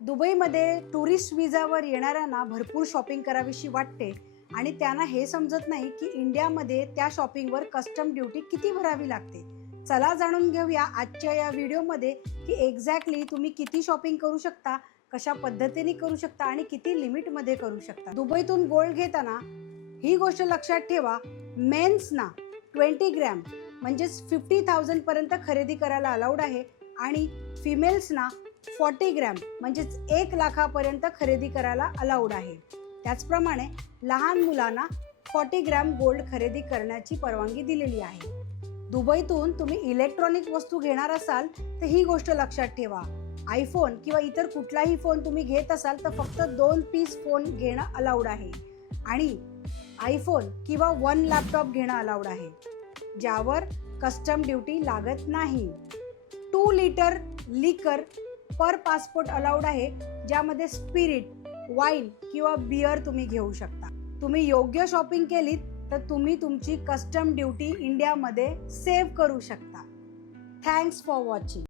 दुबईमध्ये टुरिस्ट विजावर येणाऱ्यांना भरपूर शॉपिंग करावीशी वाटते आणि त्यांना हे समजत नाही की इंडियामध्ये त्या शॉपिंगवर कस्टम ड्युटी किती भरावी लागते. चला जाणून घेऊया आजच्या या व्हिडिओमध्ये की एक्झॅक्टली तुम्ही किती शॉपिंग करू शकता, कशा पद्धतीने करू शकता आणि किती लिमिटमध्ये करू शकता. दुबईतून गोल्ड घेताना ही गोष्ट लक्षात ठेवा, मेन्सना 20 ग्रॅम म्हणजेच 50,000 पर्यंत खरेदी करायला अलाउड आहे आणि फिमेल्सना 40 ग्रॅम म्हणजेच 1 लाखापर्यंत खरेदी करायला अलाउड आहे. त्याचप्रमाणे लहान मुलांना 40 ग्रॅम गोल्ड खरेदी करण्याची परवानगी दिलेली आहे. दुबईतून तुम्ही इलेक्ट्रॉनिक वस्तू घेणार असाल तर ही गोष्ट लक्षात ठेवा, आयफोन किंवा इतर कुठलाही फोन तुम्ही घेत असाल तर फक्त 2 पीस फोन घेणं अलाउड आहे आणि आयफोन किंवा 1 लॅपटॉप घेणं अलाउड आहे, ज्यावर कस्टम ड्युटी लागत नाही. 2 लिटर लिकर पर पासपोर्ट अलाउड आहे, ज्यामध्ये स्पिरिट, वाईन किंवा बियर तुम्ही घेऊ शकता. तुम्ही योग्य शॉपिंग केलीत तर तुम्ही तुमची कस्टम ड्युटी इंडियामध्ये सेव्ह करू शकता. Thanks for watching.